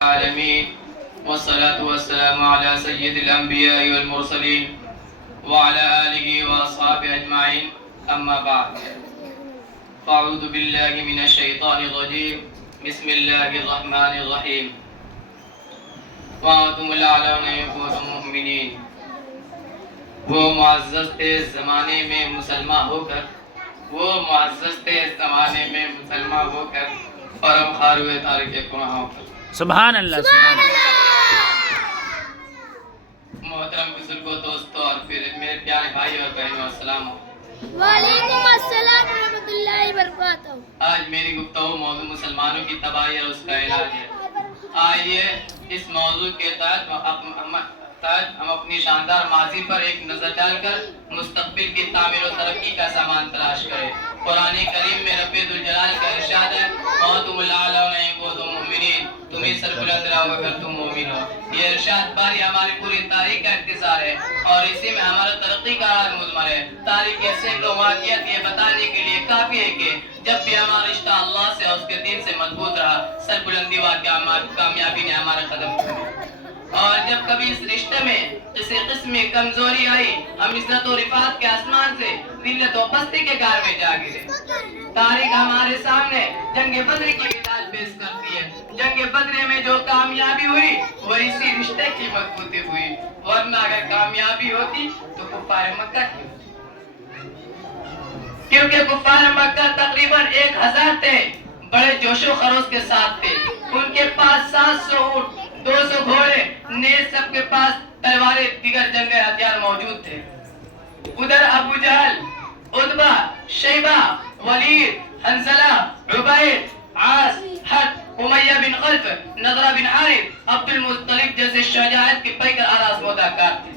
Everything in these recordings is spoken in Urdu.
العالمين والصلاة والسلام على سيد الأنبياء والمرسلين وعلى آله وأصحابه أجمعين أما بعد فأعوذ بالله من الشيطان الرجيم بسم الله الرحمن الرحيم وأنتم الأعلون إن كنتم مؤمنين وہ معزز تھے زمانے میں مسلمان ہو کر اور ہم خار ہوئے تارک گناہ ہو کر سبحان اللہ سبحان اللہ۔ محترم بزرگوں، دوستوں اور پھر میرے پیارے بھائی اور بہنوں، السلام علیکم۔ وعلیکم السلام ورحمۃ اللہ وبرکاتہ۔ آج میری گفتگو موضوع مسلمانوں کی تباہی اور اس کا علاج ہے۔ آئیے اس موضوع کے تحت ہم اپنی شاندار ماضی پر ایک نظر ڈال کر مستقبل کی تعمیر و ترقی کا سامان تلاش کریں۔ قرآن کریم میں رب ذوالجلال کا ارشاد ہے وَأَنْتُمُ الْأَعْلَوْنَ إِن كُنتُم مُؤْمِنِينَ، تمہیں سربلند رہو اگر تم مومن ہو۔ یہ ارشاد باری ہماری پوری تاریخ کا اختصار ہے اور اسی میں ہمارا ترقی کا راز مضمر ہے۔ تاریخ کے سینکڑوں واقعات یہ بتانے کے لیے کافی ہے کہ جب بھی ہمارا رشتہ اللہ سے اور اس کے دین سے مضبوط رہا، سربلندی واقعہ کامیابی نے ہمارے قدم چومے، اور جب کبھی اس رشتے میں کسی قسم کی کمزوری آئی، ہم عزت و رفعت کے آسمان سے ذلت و پستی کے گھر میں جا گرے۔ تاریخ ہمارے سامنے جنگ بدر کی مثال پیش کرتی ہے۔ جنگ بدر میں جو کامیابی ہوئی وہ اسی رشتے کی مضبوطی ہوئی، ورنہ اگر کامیابی ہوتی تو کفار مکہ کی ہوتی، کیونکہ کفار مکہ تقریباً 1000 تھے، بڑے جوش و خروش کے ساتھ تھے۔ ان کے پاس 700 اونٹ، 200 گھوڑے، نیز سب کے پاس تلواریں، دیگر جنگی ہتھیار موجود تھے۔ ادھر ابو جہل، عتبہ، شیبہ، ولید، حنظلہ، عبید، عاص، حد، امیہ بن خلف، نضرہ بن حارث، عبد المطلب جیسے شجاعت کے پیکر آراز اداکار تھے۔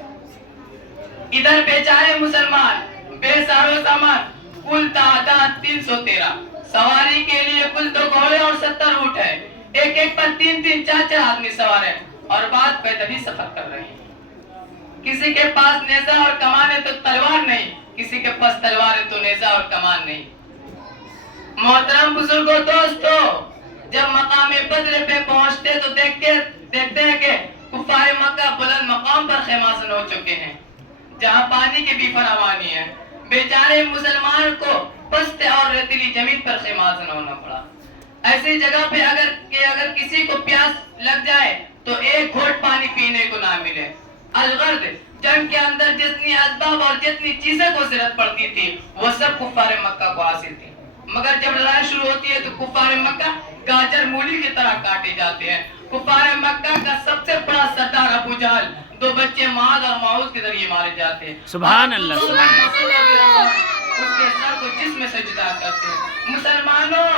ادھر بیچارے مسلمان بے سار و سامان، کل تعداد 313، سواری کے لیے کل 2 گھوڑے اور 70 اونٹ ہے، ایک پر 3 4 آدمی سوار ہیں اور بعد پیدل ہی سفر کر رہے ہیں۔ کسی کے پاس نیزہ اور کمان ہے تو تلوار نہیں، کسی کے پاس تلوار ہے تو نیزہ اور کمان نہیں۔ محترم بزرگوں، دوستو، جب مقام بدر پہ پہنچتے تو دیکھتے ہیں کہ کفار مکہ بلند مقام پر خیمہ ہو چکے ہیں، جہاں پانی کی بھی فراوانی ہے۔ بیچارے مسلمان کو پست اور ریتیلی زمین پر خیمہ ہونا پڑا۔ ایسی جگہ پہ اگر کسی کو پیاس لگ جائے تو ایک گھونٹ پانی پینے کو نہ ملے۔ الغرض جنگ کے اندر جتنی اسباب اور جتنی چیزیں کو ضرورت پڑتی تھی وہ سب کفار مکہ کو حاصل تھی، مگر جب لڑائی شروع ہوتی ہے تو کفار مکہ گاجر مولی کی طرح کاٹے جاتے ہیں۔ کفار مکہ کا سب سے بڑا سردار ابو جہل، 2 بچے معاذ اور معوذ کے ذریعے مارے جاتے ہیں۔ سبحان اللہ سبحان اللہ۔ اس کے سر کو جسم سے جدا کرتے ہیں۔ مسلمانوں،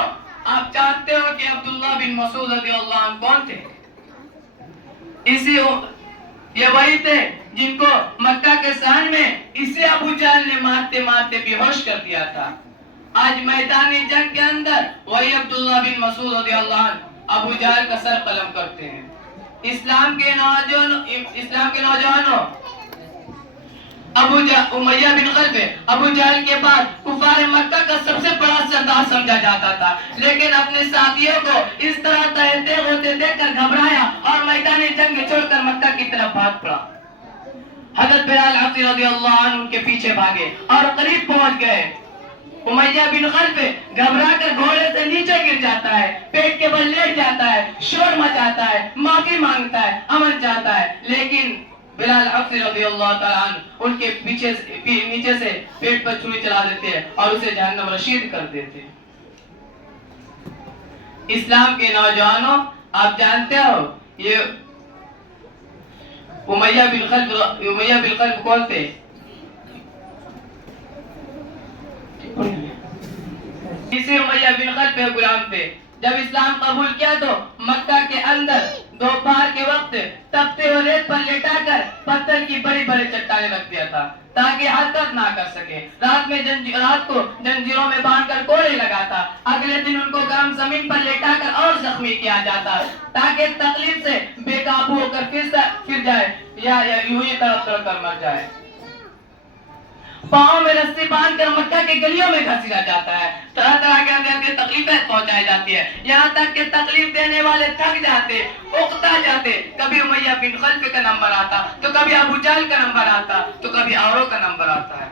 آپ جانتے ہو کہ عبداللہ بن مسعود رضی اللہ عنہ کون تھے؟ یہ وہی تھے جن کو مکہ کے صحن میں اسے ابو جہل نے مارتے مارتے بے ہوش کر دیا تھا۔ آج میدانی جنگ کے اندر وہی عبداللہ بن مسعود رضی اللہ عنہ ابو جہل کا سر قلم کرتے ہیں۔ اسلام کے نوجوانوں، امیہ بن خلف ابو جہل کے بعد کفار مکہ کا سب سے بڑا سردار سمجھا جاتا تھا، لیکن اپنے ساتھیوں کو اس طرح تہتے ہوتے دیکھ کر گھبرایا اور میدان جنگ چھوڑ کر مکہ کی طرف بھاگ پڑا۔ حضرت بلال حبشی رضی اللہ عنہ ان کے پیچھے بھاگے اور قریب پہنچ گئے۔ امیہ بن خلف گھبرا کر گھوڑے سے نیچے گر جاتا ہے، پیٹ کے بل لیٹ جاتا ہے، شور مچاتا ہے، معافی مانگتا ہے، امن چاہتا ہے، لیکن بلال حبشی رضی اللہ تعالیٰ عنہ ان کے نیچے سے پیٹ پر چھری چلا دیتے ہیں اور اسے جہنم رشید کر دیتے ہیں۔ اسلام کے نوجوانوں، آپ جانتے ہو یہ امیہ بن خلف کون تھے؟ اسی امیہ بن خلف پہ غلام تھے۔ جب اسلام قبول کیا تو مکہ کے اندر دوپہر کے وقت تپتے ہوئے ریت پر لٹا کر پتھر کی بڑی بڑی چٹانیں رکھ دیا تھا تاکہ حرکت نہ کر سکے۔ رات کو جنجیروں میں باندھ کر کوڑے لگاتا، اگلے دن ان کو گرم زمین پر لٹا کر اور زخمی کیا جاتا تاکہ تکلیف سے بے قابو ہو کر پھر جائے یا یوں ہی تڑپ تڑپ کر مر جائے۔ پاؤں میں رسی باندھ کر مکہ کے گلیوں میں گھسیٹا جاتا ہے، طرح طرح کے اندر تکلیفیں پہنچائی جاتی ہے، یہاں تک کہ تکلیف دینے والے تھک جاتے، اکتا جاتے، کبھی امیہ بن خلف کا نمبر آتا تو کبھی ابو جہل کا نمبر آتا تو کبھی اوروں کا نمبر آتا ہے۔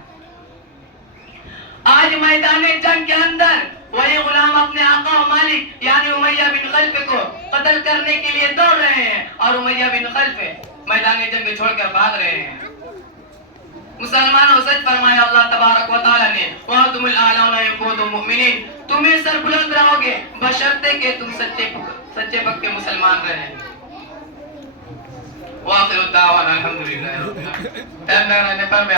آج میدان جنگ کے اندر وہی غلام اپنے آقا و مالک یعنی امیہ بن خلف کو قتل کرنے کے لیے دوڑ رہے ہیں، اور امیہ بن خلف میدان جنگ چھوڑ کر بھاگ رہے ہیں۔ مسلمانوں سچ فرمایا اللہ تبارک و تعالی نے، وَأَنْتُمُ الْأَعْلَوْنَ إِن كُنتُم مُؤْمِنِينَ، تم ہی سر بلند رہو گے بشرطے کہ تم سچے پکے مسلمان رہے۔ وآخر الدعوانا الحمدللہ رب العالمین۔